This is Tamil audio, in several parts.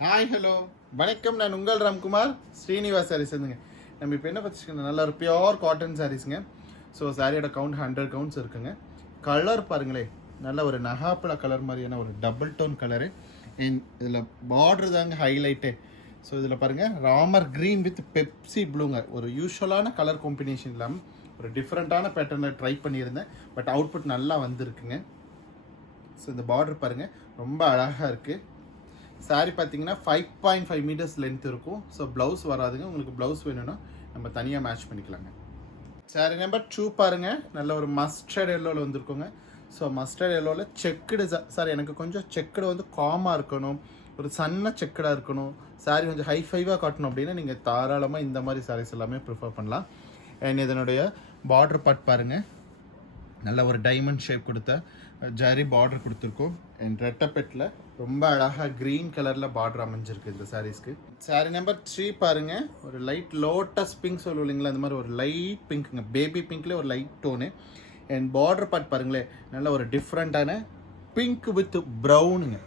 ஹாய் ஹலோ வணக்கம். நான் உங்கள் ராம்குமார் ஸ்ரீனிவாஸ் சாரீஸ் வந்துங்க. நம்ம இப்போ என்ன பார்த்துச்சுக்கோங்க, நல்ல ஒரு பியோர் காட்டன் சாரீஸுங்க. ஸோ சாரியோட கவுண்ட் 100 கவுண்ட்ஸ் இருக்குங்க. கலர் பாருங்களேன், நல்ல ஒரு நகாப்பழ கலர் மாதிரியான ஒரு டபுள் டோன் கலரு. இதில் பார்டர் தாங்க ஹைலைட்டே. ஸோ இதில் பாருங்கள், ராமர் க்ரீன் வித் பெப்சி ப்ளூங்க. ஒரு யூஸ்வலான கலர் காம்பினேஷன் இல்லாமல் ஒரு டிஃப்ரெண்ட்டான பேட்டர்னில் ட்ரை பண்ணியிருந்தேன். பட் அவுட்புட் நல்லா வந்திருக்குங்க. ஸோ இந்த பார்டர் பாருங்கள், ரொம்ப அழகாக இருக்குது. சாரீ பார்த்தீங்கன்னா 5.5 மீட்டர்ஸ் லென்த் இருக்கும். ஸோ ப்ளவுஸ் வராதுங்க. உங்களுக்கு ப்ளவுஸ் வேணும்னா நம்ம தனியாக மேட்ச் பண்ணிக்கலாங்க. சாரீ நம்பர் 2 பாருங்கள், நல்ல ஒரு மஸ்டர்ட் எல்லோவில் வந்துருக்குங்க. ஸோ மஸ்டர்ட் எல்லோவில் செக்குடு சார், எனக்கு கொஞ்சம் செக்குடு வந்து காமாக இருக்கணும், ஒரு சன்ன செக்குடாக இருக்கணும், சாரீ கொஞ்சம் ஹைஃபைவாக காட்டணும் அப்படின்னா நீங்கள் தாராளமாக இந்த மாதிரி சாரீஸ் எல்லாமே ப்ரிஃபர் பண்ணலாம். அண்ட் இதனுடைய பார்டர் பார்ட் பாருங்கள், நல்ல ஒரு டைமண்ட் ஷேப் கொடுத்த ஜரி பார்டர் கொடுத்துருக்கோம். அண்ட் ரெட்டப்பெட்டில் ரொம்ப அழகாக க்ரீன் கலரில் பார்டர் அமைஞ்சிருக்கு இந்த சாரீஸ்க்கு. சாரீ நம்பர் 3 பாருங்கள், ஒரு லைட் லோட்டஸ் பிங்க் சொல்லுவோம் இல்லைங்களா, அந்த மாதிரி ஒரு லைட் பிங்க்குங்க, பேபி பிங்க்லேயே ஒரு light tone. And border part பாருங்களேன், நல்ல ஒரு டிஃப்ரெண்ட்டான பிங்க் வித் ப்ரௌனுங்க,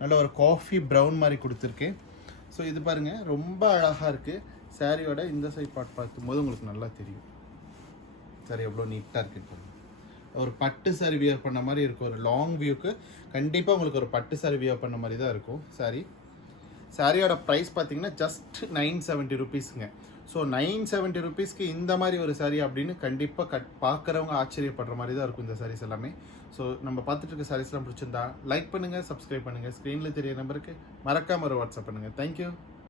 நல்ல ஒரு காஃபி ப்ரௌன் மாதிரி கொடுத்துருக்கேன். ஸோ இது பாருங்கள், ரொம்ப அழகாக இருக்குது. சாரியோட இந்த சைட் பார்ட் பார்க்கும்போது உங்களுக்கு நல்லா தெரியும் சாரி எவ்வளோ நீட்டாக இருக்குது. ஒரு பட்டு சாரி வியர் பண்ண மாதிரி இருக்கும். ஒரு லாங் வியூக்கு கண்டிப்பாக உங்களுக்கு ஒரு பட்டு சாரி வியர் பண்ண மாதிரி தான் இருக்கும் சாரி. சாரியோட ப்ரைஸ் பார்த்தீங்கன்னா ஜஸ்ட் 970 ருபீஸுங்க. ஸோ 970 ருபீஸ்க்கு இந்த மாதிரி ஒரு சாரி அப்படின்னு கண்டிப்பாக பார்க்குறவங்க ஆச்சரியப்படுற மாதிரி தான் இருக்கும் இந்த சாரீஸ் எல்லாமே. ஸோ நம்ம பார்த்துட்டு இருக்க சாரீஸ்லாம் பிடிச்சிருந்தா லைக் பண்ணுங்கள், சப்ஸ்கிரைப் பண்ணுங்கள். ஸ்க்ரீனில் தெரிய நம்பருக்கு மறக்காமல் ஒரு வாட்ஸ்அப் பண்ணுங்கள். தேங்க்யூ.